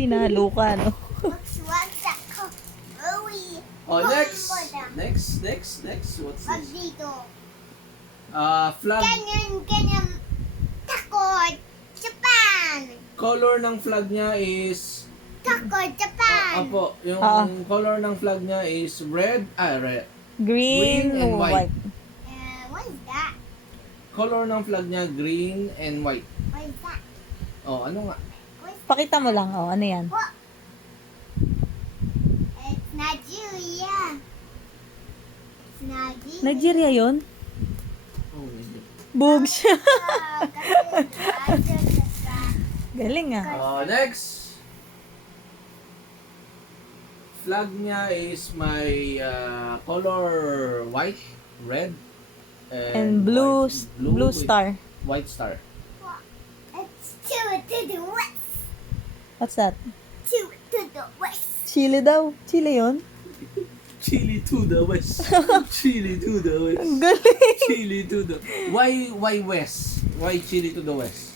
Tinalo ka, no? What's that called? Really? Oh, next. What's Pag this? dito. Flag. Ganyan. Takot. Japan. Color ng flag niya is... Takot. Japan. Apo, yung Ah. color ng flag niya is red. Red. Green, Green and white. What is that? Color ng flag niya, green and white. What is that? Oh, ano nga? What is Pakita mo lang, oh, ano yan? What? It's Nigeria. It's Nigeria. Nigeria yun? Oh, medyo. Bugs. Kasi Galing ah. Next. Flag niya is my color white, red, And blue, white, blue with star. White star. It's two to the west. What's that? Two to the west. Chile daw. Chile yun? Chile to the west. Chile to the west. Ang galing. Chile to the... Why west? Why Chile to the west?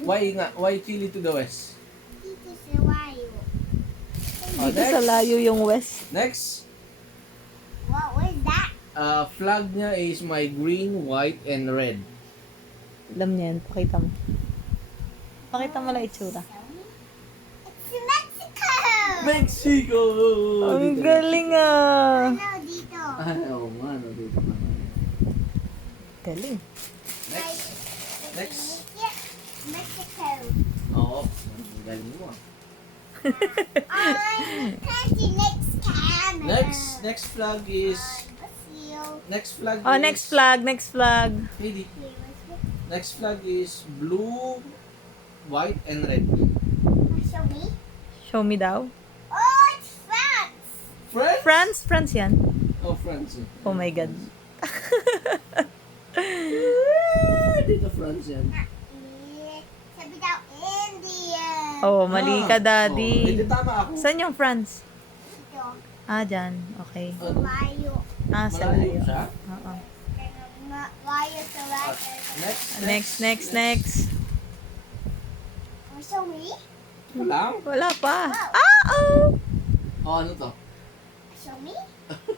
Why Chile to the west? Dito sa Wayo. Dito sa layo yung west. Next. What was that? Flag niya is my green, white, and red. Alam niya yan. Pakita mo. Pakita mo lang itsura. It's Mexico. Mexico! Ang galing ah. Ano dito? Oo nga, no, dito na. Galing. Next. Next. Yeah, Mexico. Oo. Ang galing mo ah. I'm country next camera. Next flag is... Next flag Oh, is... next flag, next flag. Hindi. Next flag is blue, white, and red. Show me. Show me daw. Oh, it's France. France? France? France yan. Oh, France. Oh my God. Dito France yan. Sabi daw India. Oh, mali ka, Oh, daddy. hindi tama ako. Saan yung France? Dito. Ah, dyan. Okay. Ano? Wayo. Ah, sa Malayo layo. siya? Oo. Wayo sa wayo. Next. Oh, show me. Wala. Wala pa. Ah, oh! Oh, ano to? Show me.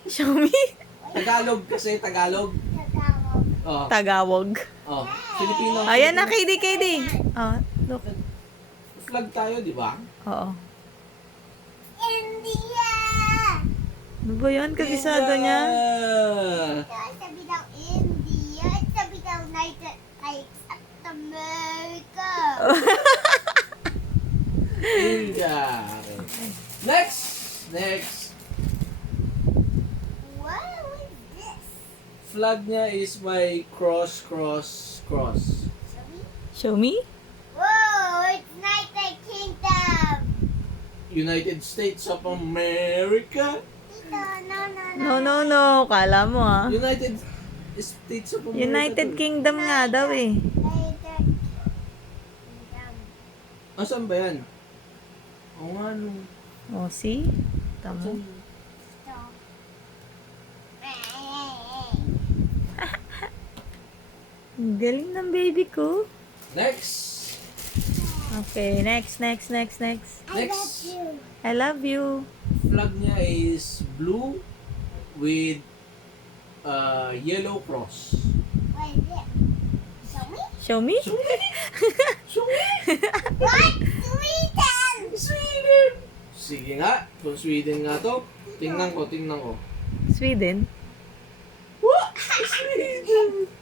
Show me. Tagalog kasi, Tagalog. Tagalog. Oh, Tagawag. oh. Filipino. Ayan na, KD. Oh, look. Flag tayo, di ba? Oo. India. Ano ba yan? Kabisado niya? Sabi daw India. Sabi daw United States of America. India. Next. What was this? Flag niya is my cross. Show me. Show me? Whoa, it's United Kingdom. United States of America. Dito, no. No. Kala mo ah. United States of America. United Kingdom nga daw eh. United Kingdom. Asan ba yan? Oo nga, no. Oh, see? Tama. Dito. Ang galing ng baby ko. Next. Okay, next. I love Next. you. I love you. Flag niya is blue with yellow cross. What is it? Show me. Show me? What? Sweden. Sweden! Sige nga, kung Sweden nga to. Tingnan ko. Sweden? What? Sweden!